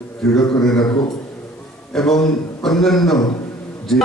দৃঢ় করে রাখো এবং অন্যান্য যে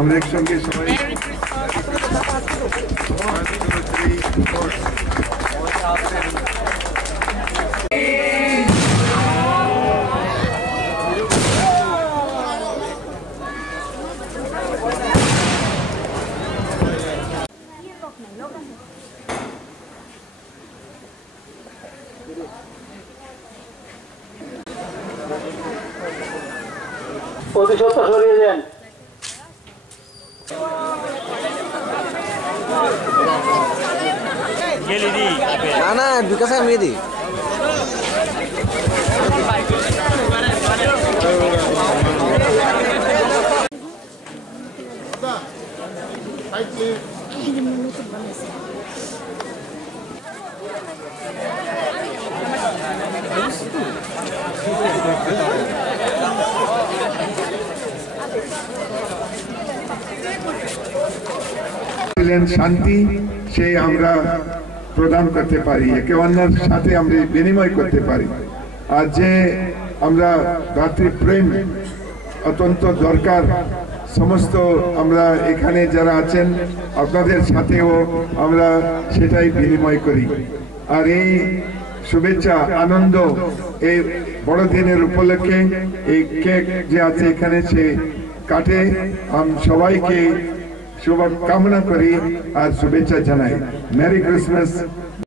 আমরা একসঙ্গে সবাই প্রতিশোধটা সরিয়ে দেন। না না বিকাশ আমি দি শান্তি সেই আমরা প্রদান করতে পারি, একে অন্যের সাথে আমরা বিনিময় করতে পারি। আর যে আমরা ভ্রাতৃপ্রেম অত্যন্ত দরকার, সমস্ত আমরা এখানে যারা আছেন আপনাদের সাথেও আমরা সেটাই বিনিময় করি। আর এই শুভেচ্ছা আনন্দ এই বড়দিনের উপলক্ষে এই কেক যে আছে এখানে সে কাটে, আমি সবাইকে শুভকামনা করি আর শুভেচ্ছা জানাই। Merry Christmas.